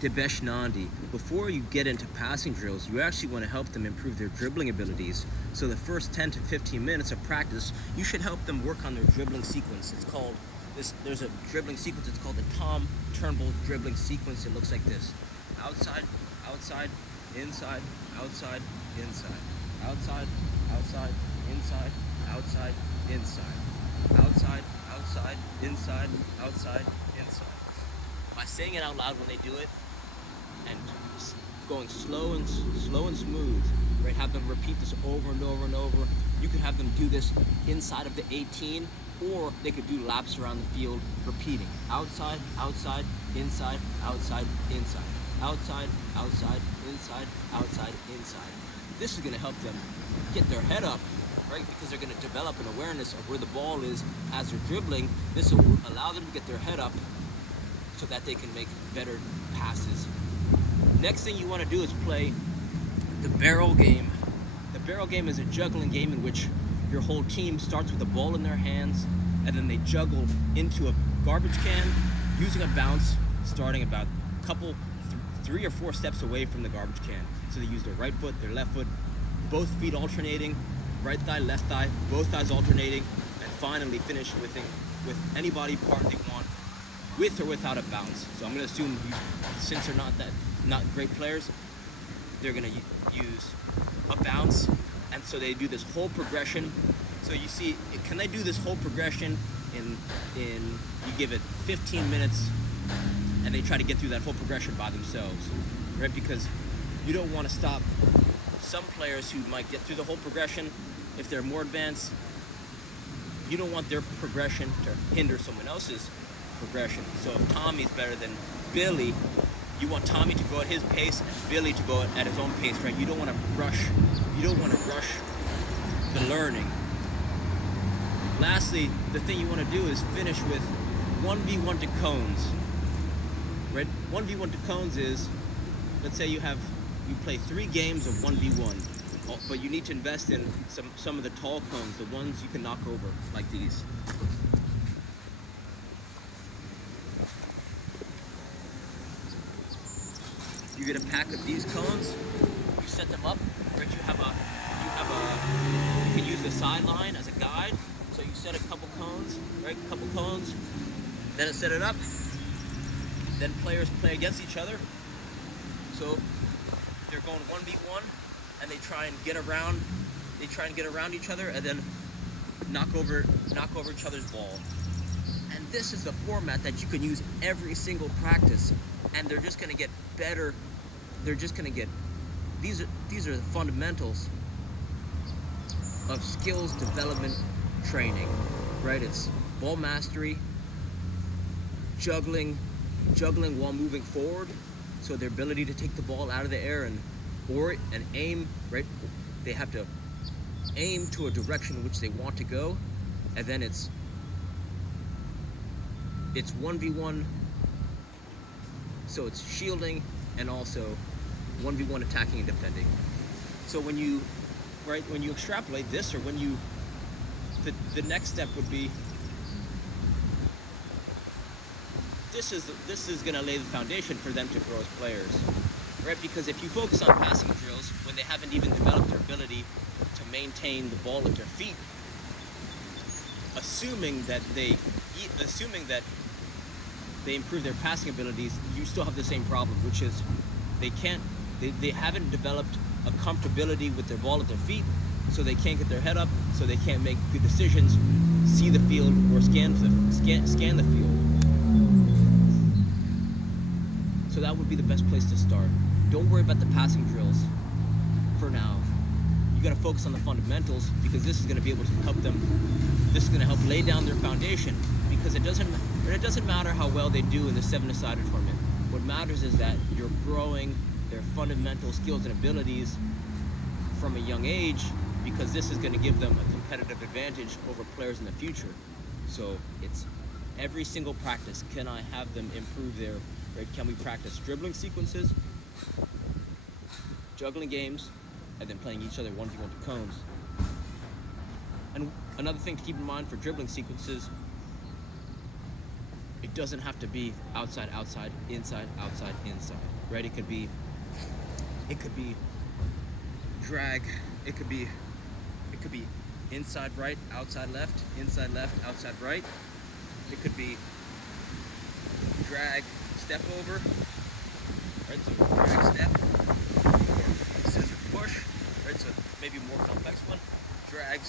Debesh Nandi. Before you get into passing drills, you actually want to help them improve their dribbling abilities. So the first 10 to 15 minutes of practice, you should help them work on their dribbling sequence. There's a dribbling sequence, it's called the Tom Turnbull dribbling sequence. It looks like this. Outside, outside, inside, outside, inside. Outside, outside, inside, outside, inside. Outside, outside, inside, outside, inside. By saying it out loud when they do it, and going slow and smooth, right? Have them repeat this over and over and over. You could have them do this inside of the 18, or they could do laps around the field repeating. Outside, outside, inside, outside, inside. Outside, outside, inside, outside, inside. This is going to help them get their head up, right? Because they're going to develop an awareness of where the ball is as they're dribbling. This will allow them to get their head up so that they can make better passes. Next thing you want to do is play the barrel game. The barrel game is a juggling game in which your whole team starts with a ball in their hands and then they juggle into a garbage can using a bounce, starting about three or four steps away from the garbage can. So they use their right foot, their left foot, both feet alternating, right thigh, left thigh, both thighs alternating, and finally finish with any body part they want, with or without a bounce. So I'm going to assume, since they're not great players, they're going to use a bounce, and so they do this whole progression. So you see, can they do this whole progression in you give it 15 minutes, and they try to get through that whole progression by themselves, right? Because you don't want to stop some players who might get through the whole progression if they're more advanced. You don't want their progression to hinder someone else's progression. So if Tommy's better than Billy, you want Tommy to go at his pace and Billy to go at his own pace, right? You don't want to rush the learning. Lastly, the thing you want to do is finish with 1v1 to cones, right? 1v1 to cones is, let's say you play 3 games of 1v1, but you need to invest in some of the tall cones, the ones you can knock over, like these. You get a pack of these cones, you set them up, right? You can use the sideline as a guide. So you set a couple cones, right? Then set it up. Then players play against each other. So they're going 1v1, and they try and get around each other, and then knock over each other's ball. And this is the format that you can use every single practice, and they're just going to get better. They're just going to get these are the fundamentals of skills development training, right? It's ball mastery, juggling while moving forward, so their ability to take the ball out of the air and aim, right? They have to aim to a direction in which they want to go, and then it's 1v1, so it's shielding and also 1v1 attacking and defending. So when you extrapolate this, or the next step would be, this is going to lay the foundation for them to grow as players, right? Because if you focus on passing drills when they haven't even developed their ability to maintain the ball at their feet, assuming that they improve their passing abilities, you still have the same problem, which is they haven't developed a comfortability with their ball at their feet, so they can't get their head up, so they can't make good decisions, see the field, or scan the field. So that would be the best place to start. Don't worry about the passing drills for now. You got to focus on the fundamentals, because this is going to be able to help them. This is going to help lay down their foundation, because it doesn't matter how well they do in the 7-a-side tournament. What matters is that you're growing their fundamental skills and abilities from a young age, because this is going to give them a competitive advantage over players in the future. So it's every single practice. Can I have them improve their, right? Can we practice dribbling sequences, juggling games, and then playing each other 1v1 to cones? And another thing to keep in mind for dribbling sequences, It doesn't have to be outside, outside, inside, outside, inside, right? It could be drag. It could be inside right, outside left, inside left, outside right. It could be drag, step over, right? So drag, step, or scissor push, right? So maybe a more complex one. Drag,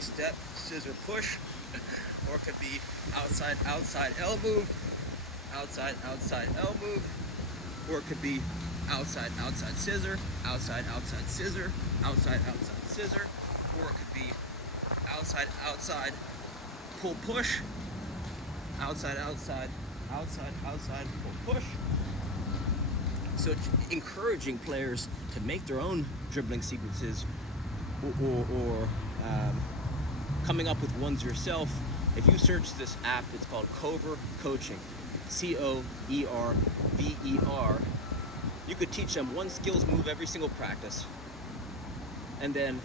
step, scissor push, or it could be outside, outside, L move, outside, outside, L move, or it could be outside, outside, scissor, outside, outside, scissor, outside, outside, scissor, or it could be outside, outside, pull, push, outside, outside, outside, outside, pull, push. So encouraging players to make their own dribbling sequences, or coming up with ones yourself. If you search this app, it's called Cover Coaching, Coerver. You could teach them one skills move every single practice, and then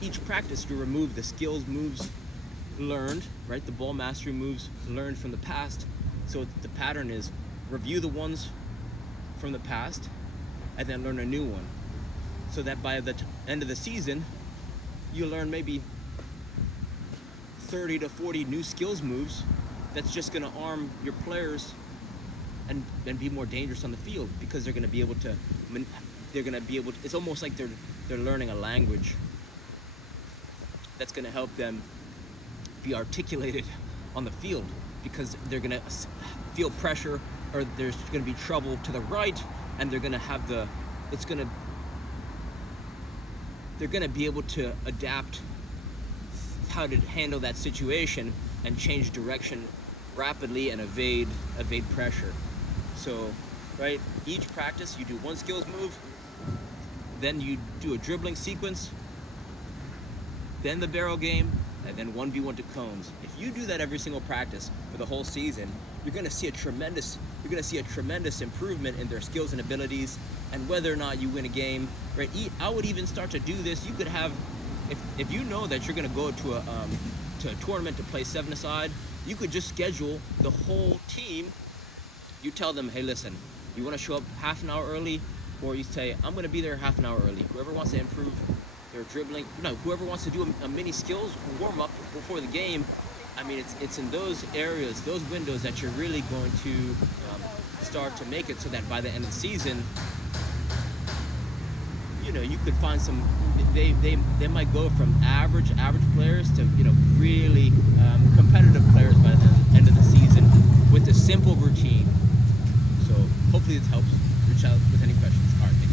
each practice you remove the skills moves learned, right? The ball mastery moves learned from the past. So the pattern is review the ones from the past and then learn a new one, so that by the end of the season you learn maybe 30 to 40 new skills moves that's just going to arm your players and be more dangerous on the field, because they're going to be able to it's almost like they're learning a language that's going to help them be articulated on the field, because they're going to feel pressure, or there's going to be trouble to the right, and they're going to be able to adapt how to handle that situation and change direction rapidly and evade pressure. So, right, each practice you do one skills move, then you do a dribbling sequence, then the barrel game, and then 1v1 to cones. If you do that every single practice for the whole season, you're going to see a tremendous improvement in their skills and abilities, and whether or not you win a game, right? I would even start to do this. You could have, if you know that you're going to go to a tournament to play 7-a-side, you could just schedule the whole team. You tell them, hey, listen, you want to show up half an hour early, or you say, I'm going to be there half an hour early. Whoever wants to improve their dribbling, whoever wants to do a mini skills warm-up before the game. I mean, it's in those areas, those windows, that you're really going to start to make it, so that by the end of the season, you could find some. They might go from average players to really competitive players by the end of the season with a simple routine. So hopefully this helps. Reach out with any questions. All right.